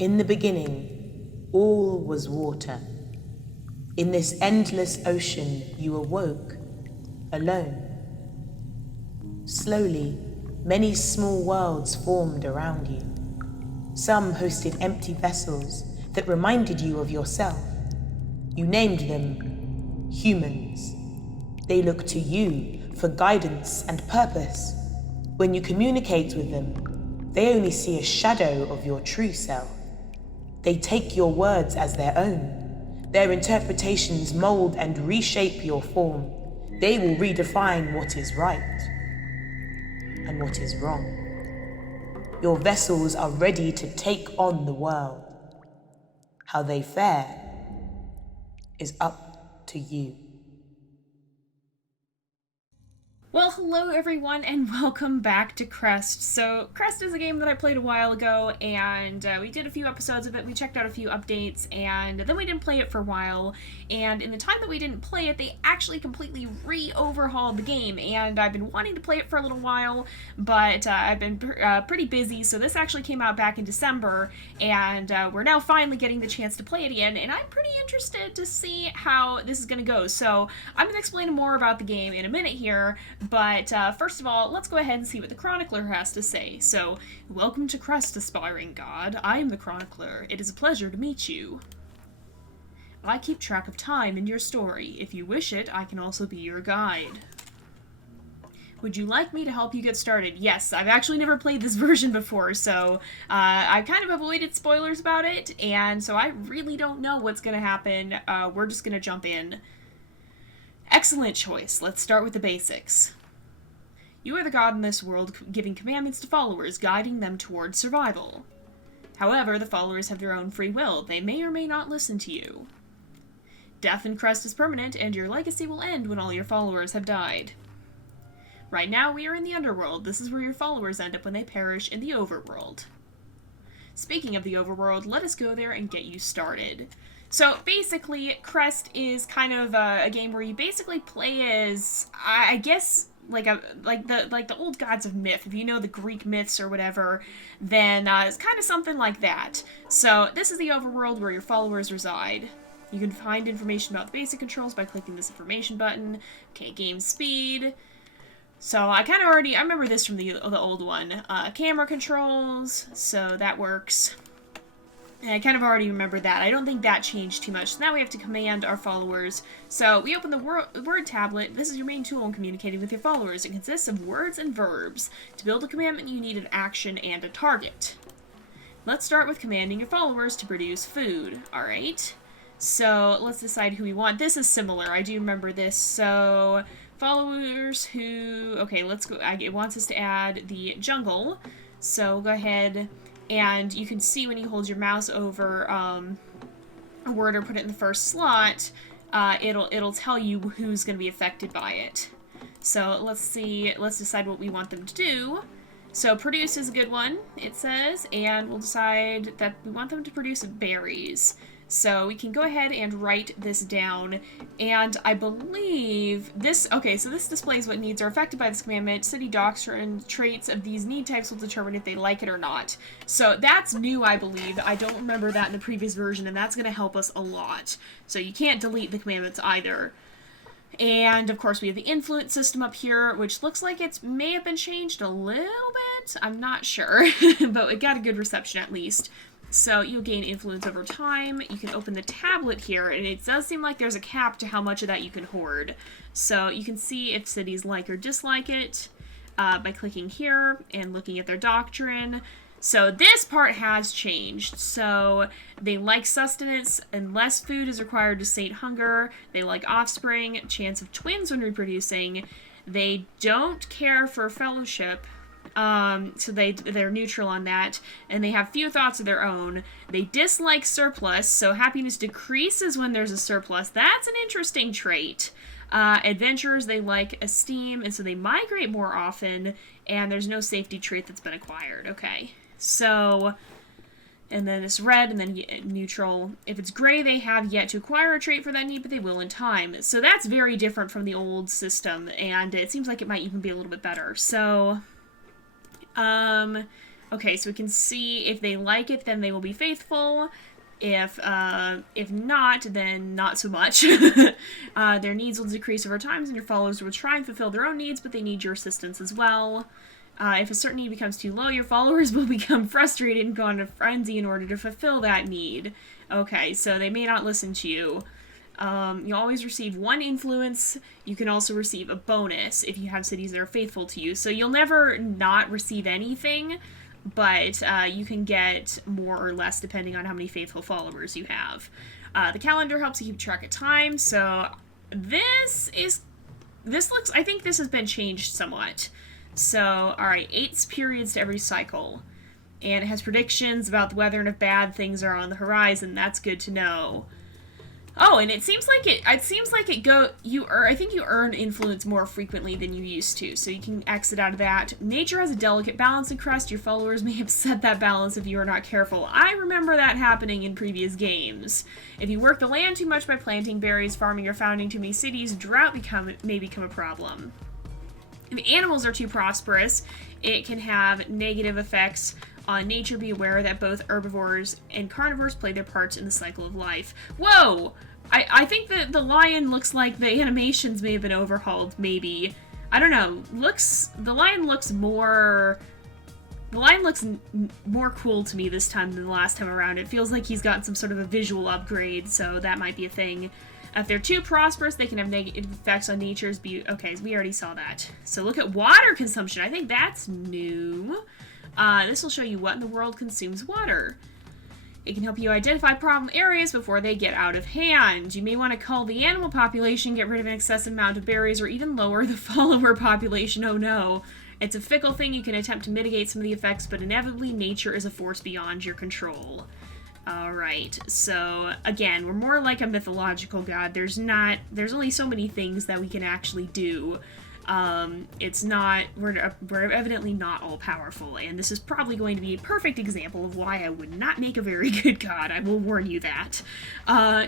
In the beginning, all was water. In this endless ocean, you awoke, alone. Slowly, many small worlds formed around you. Some hosted empty vessels that reminded you of yourself. You named them humans. They look to you for guidance and purpose. When you communicate with them, they only see a shadow of your true self. They take your words as their own. Their interpretations mold and reshape your form. They will redefine what is right and what is wrong. Your vessels are ready to take on the world. How they fare is up to you. Well, hello everyone, and welcome back to Crest. So, Crest is a game that I played a while ago, and we did a few episodes of it, we checked out a few updates, and then we didn't play it for a while, and in the time that we didn't play it, they actually completely re-overhauled the game, and I've been wanting to play it for a little while, but I've been pretty busy, so this actually came out back in December, and we're now finally getting the chance to play it again, and I'm pretty interested to see how this is going to go. So, I'm going to explain more about the game in a minute here, but first of all, let's go ahead and see what the Chronicler has to say. So, welcome to Crest, aspiring god. I am the Chronicler. It is a pleasure to meet you. I keep track of time in your story. If you wish it, I can also be your guide. Would you like me to help you get started? Yes, I've actually never played this version before, so I've kind of avoided spoilers about it, and so I really don't know what's going to happen. We're just going to jump in. Excellent choice. Let's start with the basics. You are the god in this world, giving commandments to followers, guiding them towards survival. However, the followers have their own free will. They may or may not listen to you. Death in Crest is permanent, and your legacy will end when all your followers have died. Right now, we are in the underworld. This is where your followers end up when they perish in the overworld. Speaking of the overworld, let us go there and get you started. So basically, Crest is kind of a game where you basically play as, I guess, like the old gods of myth. If you know the Greek myths or whatever, then it's kind of something like that. So this is the overworld where your followers reside. You can find information about the basic controls by clicking this information button. Okay, game speed. So I kind of already, I remember this from the old one. Camera controls, so that works. And I kind of already remember that. I don't think that changed too much. So now we have to command our followers. So we open the word tablet. This is your main tool in communicating with your followers. It consists of words and verbs. To build a commandment, you need an action and a target. Let's start with commanding your followers to produce food. Alright. So let's decide who we want. This is similar. I do remember this. So followers who... Okay, let's go. It wants us to add the jungle. So go ahead... And you can see when you hold your mouse over a word or put it in the first slot, it'll tell you who's going to be affected by it. So let's see, let's decide what we want them to do. So produce is a good one, it says, and we'll decide that we want them to produce berries. So we can go ahead and write this down, and I believe this, okay, so this displays what needs are affected by this commandment. City doctrine traits of these need types will determine if they like it or not. So that's new, I believe. I don't remember that in the previous version, and that's going to help us a lot. So you can't delete the commandments either. And, of course, we have the influence system up here, which looks like it may have been changed a little bit. I'm not sure, but it got a good reception at least. So you'll gain influence over time. You can open the tablet here, and it does seem like there's a cap to how much of that you can hoard. So you can see if cities like or dislike it by clicking here and looking at their doctrine. So this part has changed. So they like sustenance and less food is required to sate hunger. They like offspring, chance of twins when reproducing. They don't care for fellowship. So they're neutral on that, and they have few thoughts of their own. They dislike surplus, so happiness decreases when there's a surplus. That's an interesting trait. Adventurers, they like esteem, and so they migrate more often, and there's no safety trait that's been acquired. Okay, so, and then it's red, and then neutral. If it's gray, they have yet to acquire a trait for that need, but they will in time. So that's very different from the old system, and it seems like it might even be a little bit better. So, Okay, so we can see if they like it, then they will be faithful. If not, then not so much. Their needs will decrease over time, and your followers will try and fulfill their own needs, but they need your assistance as well. If a certain need becomes too low, your followers will become frustrated and go into a frenzy in order to fulfill that need. Okay, so they may not listen to you. You always receive 1 influence. You can also receive a bonus if you have cities that are faithful to you. So you'll never not receive anything, but you can get more or less depending on how many faithful followers you have. The calendar helps you keep track of time. So this looks, I think this has been changed somewhat. So, alright, 8 periods to every cycle. And it has predictions about the weather and if bad things are on the horizon. That's good to know. Oh, and it seems like I think you earn influence more frequently than you used to, so you can exit out of that. Nature has a delicate balance in Crest. Your followers may upset that balance if you are not careful. I remember that happening in previous games. If you work the land too much by planting berries, farming, or founding too many cities, drought may become a problem. If animals are too prosperous, it can have negative effects on nature. Be aware that both herbivores and carnivores play their parts in the cycle of life. Whoa! I think that the lion looks like the animations may have been overhauled, maybe. I don't know. The lion looks more cool to me this time than the last time around. It feels like he's gotten some sort of a visual upgrade, so that might be a thing. If they're too prosperous, they can have negative effects on nature's beauty. Okay, we already saw that. So look at water consumption. I think that's new. This will show you what in the world consumes water. It can help you identify problem areas before they get out of hand. You may want to cull the animal population, get rid of an excessive amount of berries, or even lower the follower population. Oh no. It's a fickle thing. You can attempt to mitigate some of the effects, but inevitably nature is a force beyond your control. Alright, so again, we're more like a mythological god. There's only so many things that we can actually do. We're evidently not all powerful, and this is probably going to be a perfect example of why I would not make a very good god. I will warn you that.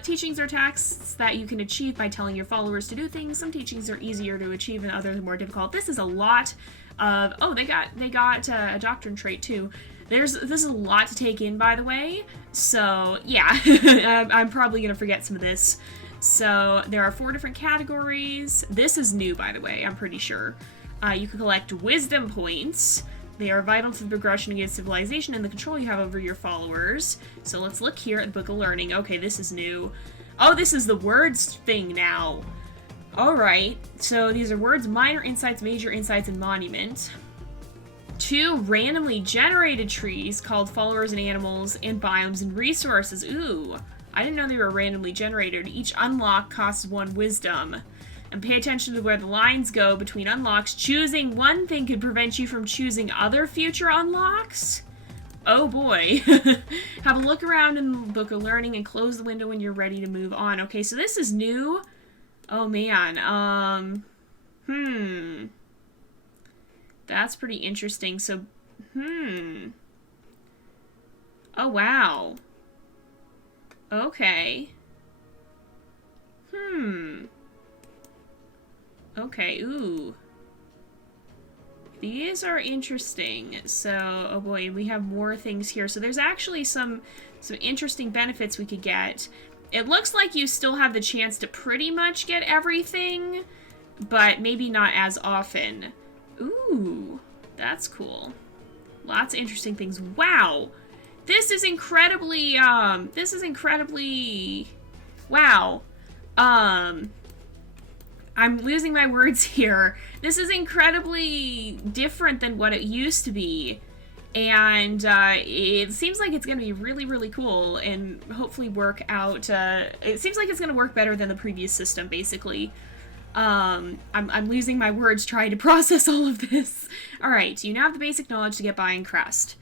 Teachings are tasks that you can achieve by telling your followers to do things. Some teachings are easier to achieve and others are more difficult. This is a lot of, oh, they got a doctrine trait too. This is a lot to take in, by the way, so yeah, I'm probably gonna forget some of this. So there are 4 different categories. This is new, by the way, I'm pretty sure. You can collect wisdom points. They are vital to the progression against civilization and the control you have over your followers. So let's look here at the Book of Learning. Okay, this is new. Oh, this is the words thing now. Alright, so these are words, minor insights, major insights, and monument. 2 randomly generated trees called followers and animals, and biomes and resources. Ooh. I didn't know they were randomly generated. Each unlock costs 1 wisdom. And pay attention to where the lines go between unlocks. Choosing one thing could prevent you from choosing other future unlocks? Oh boy. Have a look around in the Book of Learning and close the window when you're ready to move on. Okay, so this is new. Oh man. That's pretty interesting. So, oh wow. Okay. Okay, ooh. These are interesting. So, oh boy, we have more things here. So there's actually some interesting benefits we could get. It looks like you still have the chance to pretty much get everything, but maybe not as often. Ooh, that's cool. Lots of interesting things. Wow! This is incredibly, wow. I'm losing my words here. This is incredibly different than what it used to be. And, it seems like it's gonna be really, really cool and hopefully work out, it seems like it's gonna work better than the previous system, basically. I'm losing my words trying to process all of this. Alright, you now have the basic knowledge to get by in Crest.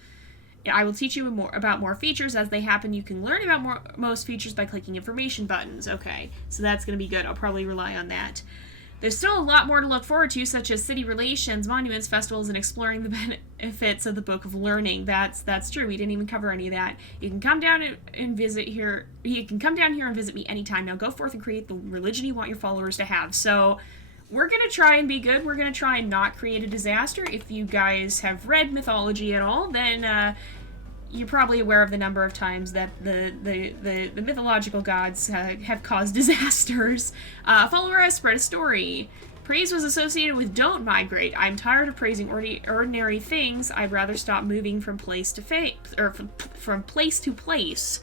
I will teach you about more features as they happen. You can learn about most features by clicking information buttons. Okay, so that's going to be good. I'll probably rely on that. There's still a lot more to look forward to, such as city relations, monuments, festivals, and exploring the benefits of the Book of Learning. That's true. We didn't even cover any of that. You can come down and visit here. You can come down here and visit me anytime. Now go forth and create the religion you want your followers to have. So we're going to try and be good. We're going to try and not create a disaster. If you guys have read mythology at all, then you're probably aware of the number of times that the mythological gods have caused disasters. Follower has spread a story. Praise was associated with don't migrate. I'm tired of praising ordinary things. I'd rather stop moving from place to from place to place.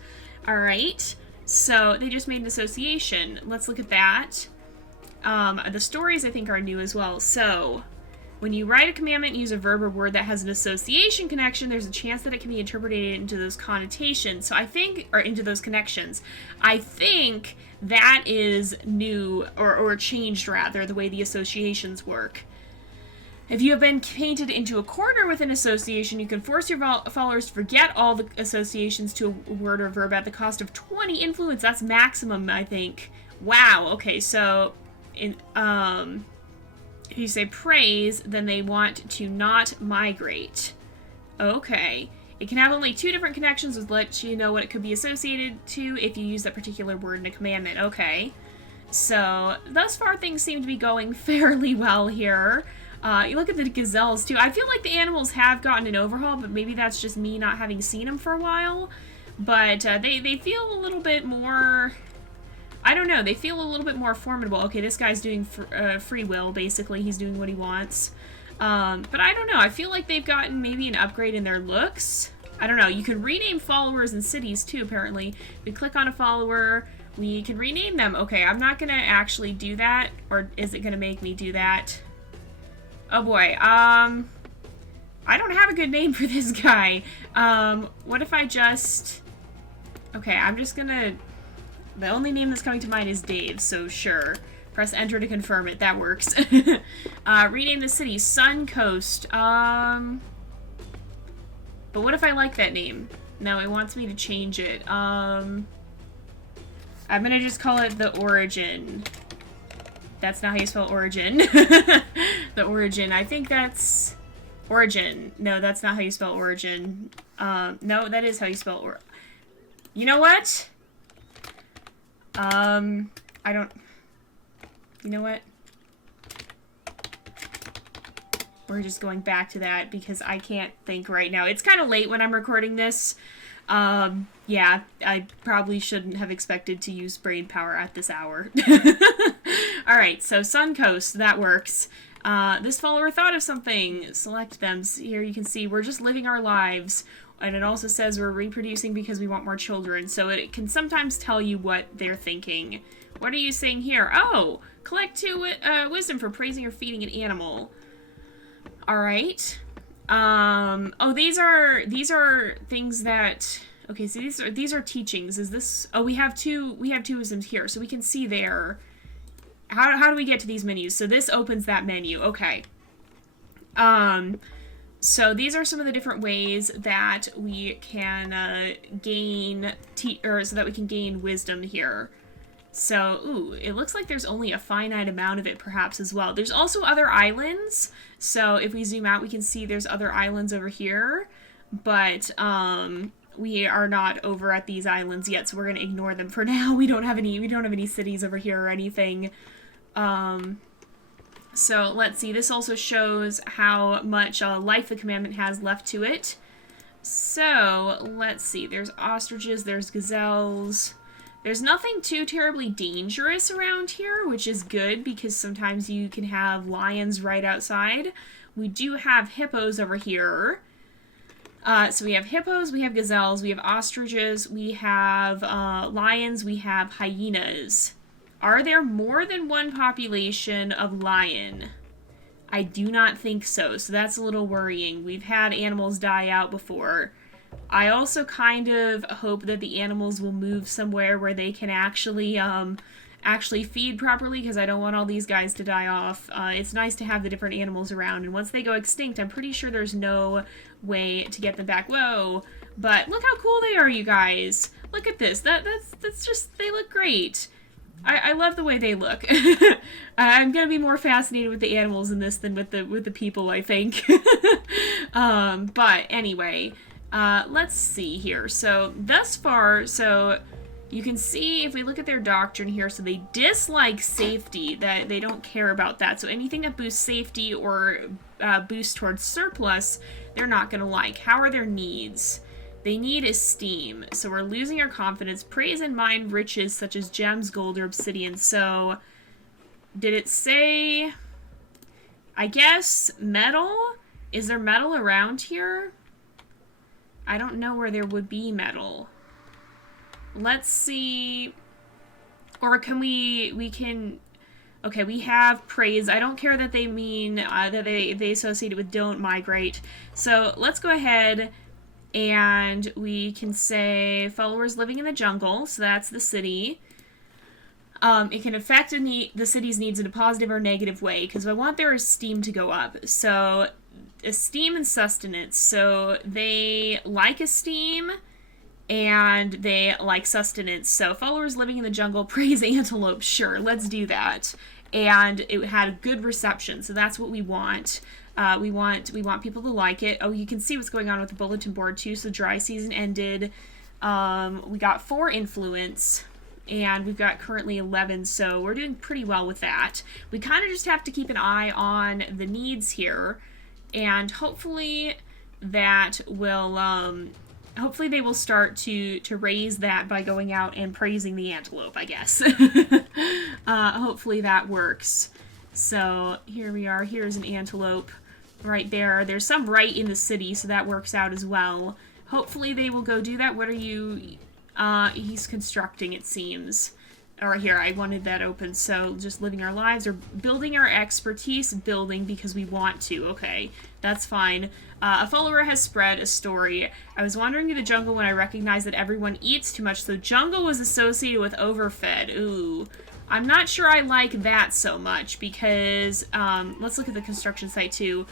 All right. So they just made an association. Let's look at that. The stories, I think, are new as well. So, when you write a commandment and use a verb or word that has an association connection, there's a chance that it can be interpreted into those connotations. So I think, or into those connections. I think that is new, or changed rather, the way the associations work. If you have been painted into a corner with an association, you can force your followers to forget all the associations to a word or verb at the cost of 20 influence. That's maximum, I think. Wow, okay, so if you say praise, then they want to not migrate. Okay. It can have only 2 different connections, which lets you know what it could be associated to if you use that particular word in a commandment. Okay. So, thus far things seem to be going fairly well here. You look at the gazelles too. I feel like the animals have gotten an overhaul, but maybe that's just me not having seen them for a while. But they feel a little bit more... I don't know, they feel a little bit more formidable. Okay, this guy's doing free will, basically. He's doing what he wants. But I don't know, I feel like they've gotten maybe an upgrade in their looks. I don't know, you can rename followers in cities too, apparently. We click on a follower, we can rename them. Okay, I'm not gonna actually do that, or is it gonna make me do that? Oh boy, I don't have a good name for this guy. What if I just... Okay, I'm just gonna... The only name that's coming to mind is Dave, so sure. Press enter to confirm it. That works. Rename the city. Sun Coast. But what if I like that name? No, it wants me to change it. I'm gonna just call it the Origin. That's not how you spell origin. The Origin. I think that's... Origin. No, that's not how you spell origin. No, that is how you spell You know what? I don't... You know what? We're just going back to that because I can't think right now. It's kind of late when I'm recording this. Yeah, I probably shouldn't have expected to use brain power at this hour. Alright, so Sun Coast, that works. This follower thought of something. Select them. Here you can see we're just living our lives. And it also says we're reproducing because we want more children. So it can sometimes tell you what they're thinking. What are you saying here? Oh, collect 2 wisdom for praising or feeding an animal. Alright. Oh, these are things that... Okay, so these are teachings. Is this... Oh, we have two wisdoms here. So we can see there... How do we get to these menus? So this opens that menu. Okay. So these are some of the different ways that we can gain so that we can gain wisdom here. So, ooh, it looks like there's only a finite amount of it perhaps as well. There's also other islands. So if we zoom out, we can see there's other islands over here. But we are not over at these islands yet, so we're gonna ignore them for now. We don't have any cities over here or anything. So let's see, this also shows how much life the commandment has left to it. So let's see, there's ostriches, there's gazelles. There's nothing too terribly dangerous around here, which is good because sometimes you can have lions right outside. We do have hippos over here. So we have hippos, we have gazelles, we have ostriches, we have lions, we have hyenas. Are there more than one population of lion? I do not think so, so that's a little worrying. We've had animals die out before. I also kind of hope that the animals will move somewhere where they can actually feed properly, because I don't want all these guys to die off. It's nice to have the different animals around, and once they go extinct, I'm pretty sure there's no way to get them back. Whoa! But look how cool they are, you guys! Look at this. That's just, they look great. I love the way they look. I'm gonna be more fascinated with the animals in this than with the people, I think. But anyway, let's see here. So thus far, You can see if we look at their doctrine here, so they dislike safety, that they don't care about that. So anything that boosts safety or boosts towards surplus, they're not going to like. How are their needs? They need esteem. So we're losing our confidence. Praise and mine riches such as gems, gold, or obsidian. So did it say, I guess, metal? Is there metal around here? I don't know where there would be metal. Let's see. Or can we can, okay, we have praise. I don't care that they mean, that they associate it with don't migrate. So let's go ahead and we can say followers living in the jungle. So that's the city. It can affect the city's needs in a positive or negative way, because I want their esteem to go up. So esteem and sustenance. So they like esteem and they like sustenance. So followers living in the jungle praise antelope. Sure, let's do that. And it had a good reception, so that's what we want. We want people to like it. Oh, you can see what's going on with the bulletin board too. So dry season ended. We got 4 influence, and we've got currently 11, so we're doing pretty well with that. We kind of just have to keep an eye on the needs here, and hopefully that will hopefully they will start to raise that by going out and praising the antelope, I guess. Hopefully that works. So here we are. Here's an antelope right there. There's some right in the city, so that works out as well. Hopefully they will go do that. What are you... he's constructing, it seems. Or here, I wanted that open. So just living our lives or building our expertise, building because we want to. Okay, that's fine. A follower has spread a story. I was wandering through the jungle when I recognized that everyone eats too much. So jungle was associated with overfed. Ooh. I'm not sure I like that so much because, let's look at the construction site too.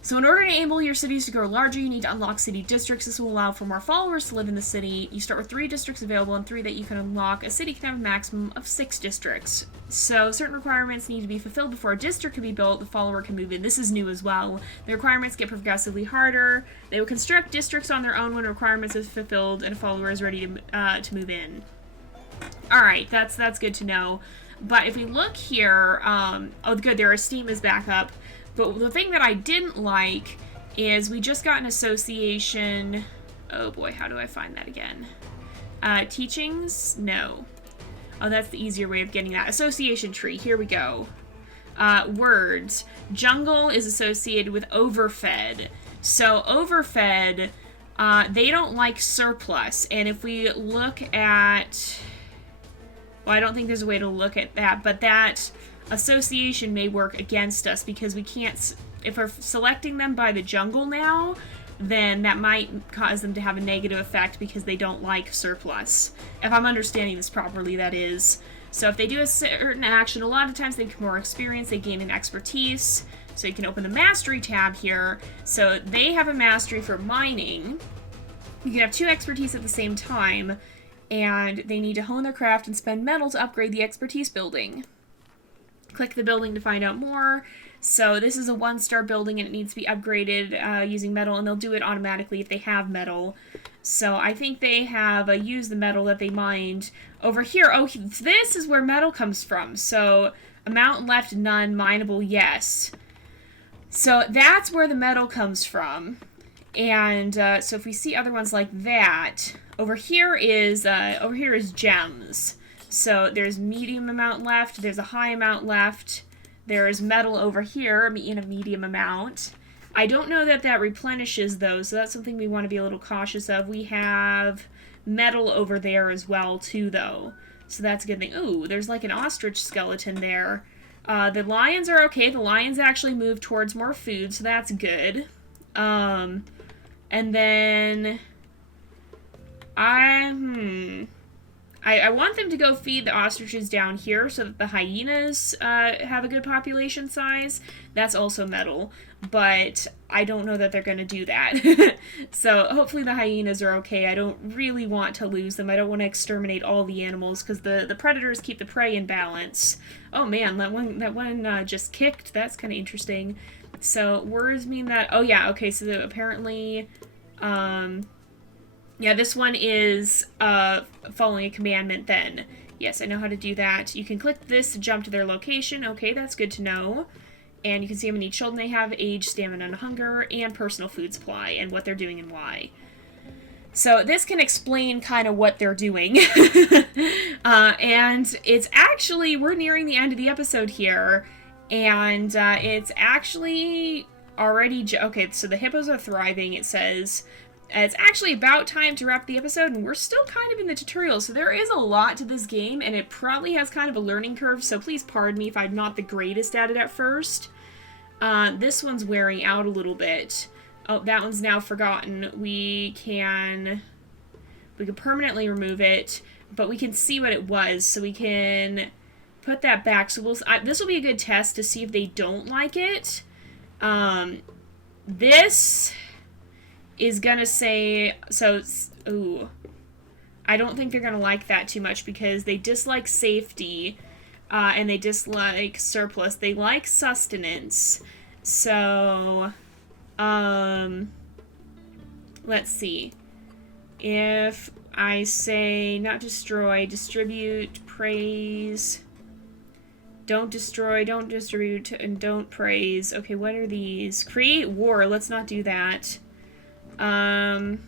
So in order to enable your cities to grow larger, you need to unlock city districts. This will allow for more followers to live in the city. You start with 3 districts available and 3 that you can unlock. A city can have a maximum of 6 districts. So certain requirements need to be fulfilled before a district can be built. The follower can move in. This is new as well. The requirements get progressively harder. They will construct districts on their own when requirements are fulfilled and a follower is ready to move in. Alright, that's good to know. But if we look here, oh good, their esteem is back up. But the thing that I didn't like is we just got an association. Oh boy, how do I find that again? Teachings? No. Oh, that's the easier way of getting that. Association tree. Here we go. Words. Jungle is associated with overfed. So overfed, they don't like surplus. And if we look at... Well, I don't think there's a way to look at that, but that association may work against us because we can't, if we're selecting them by the jungle now, then that might cause them to have a negative effect because they don't like surplus. If I'm understanding this properly, that is. So if they do a certain action, a lot of times they get more experience, they gain an expertise. So you can open the mastery tab here. So they have a mastery for mining. You can have 2 expertise at the same time, and they need to hone their craft and spend metal to upgrade the expertise building. Click the building to find out more. So this is a 1-star building and it needs to be upgraded using metal, and they'll do it automatically if they have metal. So I think they have used the metal that they mined over here. Oh, this is where metal comes from. So amount left, none. Mineable, yes. So that's where the metal comes from. And so if we see other ones like that, over here is gems. So there's medium amount left, there's a high amount left, there's metal over here in a medium amount. I don't know that that replenishes those, so that's something we want to be a little cautious of. We have metal over there as well too though, so that's a good thing. Ooh, there's like an ostrich skeleton there. The lions are okay, the lions actually move towards more food, so that's good. And then I want them to go feed the ostriches down here so that the hyenas have a good population size. That's also metal, but I don't know that they're going to do that. So hopefully the hyenas are okay. I don't really want to lose them. I don't want to exterminate all the animals because the predators keep the prey in balance. Oh man, that one just kicked. That's kind of interesting. So words mean that... Oh yeah, okay, so apparently... Yeah, this one is following a commandment then. Yes, I know how to do that. You can click this to jump to their location. Okay, that's good to know. And you can see how many children they have, age, stamina, and hunger, and personal food supply, and what they're doing and why. So this can explain kind of what they're doing. And it's actually, we're nearing the end of the episode here, and it's actually already, okay, so the hippos are thriving, it says. It's actually about time to wrap the episode, and we're still kind of in the tutorial, so there is a lot to this game, and it probably has kind of a learning curve, so please pardon me if I'm not the greatest at it at first. This one's wearing out a little bit. Oh, that one's now forgotten. We can permanently remove it, but we can see what it was, so we can put that back. So this will be a good test to see if they don't like it. This is gonna say, so, ooh, I don't think they're gonna like that too much because they dislike safety, and they dislike surplus. They like sustenance. So, let's see. If I say not destroy, distribute, praise, don't destroy, don't distribute, and don't praise. Okay, what are these? Create war. Let's not do that. I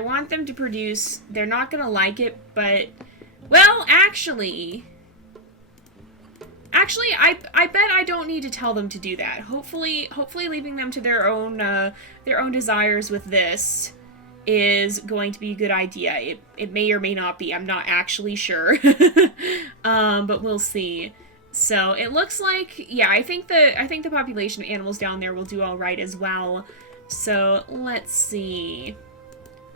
want them to produce. They're not gonna like it, but, well, actually, I bet I don't need to tell them to do that. Hopefully leaving them to their own desires with this is going to be a good idea. It may or may not be. I'm not actually sure. But we'll see. So it looks like, yeah, I think the population of animals down there will do all right as well. So let's see.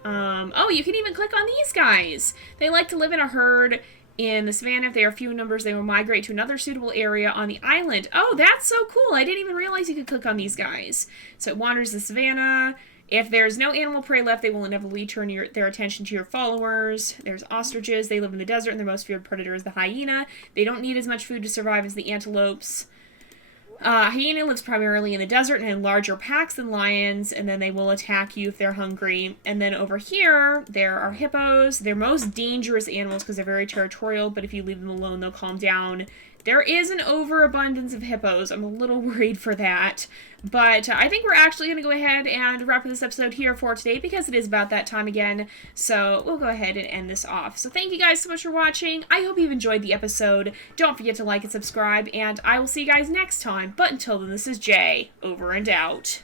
Oh, you can even click on these guys. They like to live in a herd in the savannah. If they are few in numbers, they will migrate to another suitable area on the island. Oh, that's so cool. I didn't even realize you could click on these guys. So it wanders the savannah. If there's no animal prey left, they will inevitably turn their attention to your followers. There's ostriches. They live in the desert, and their most feared predator is the hyena. They don't need as much food to survive as the antelopes. Hyena lives primarily in the desert and in larger packs than lions, and then they will attack you if they're hungry. And then over here, there are hippos. They're most dangerous animals because they're very territorial, but if you leave them alone, they'll calm down. There is an overabundance of hippos. I'm a little worried for that. But I think we're actually going to go ahead and wrap this episode here for today because it is about that time again. So we'll go ahead and end this off. So thank you guys so much for watching. I hope you've enjoyed the episode. Don't forget to like and subscribe, and I will see you guys next time. But until then, this is Jay, over and out.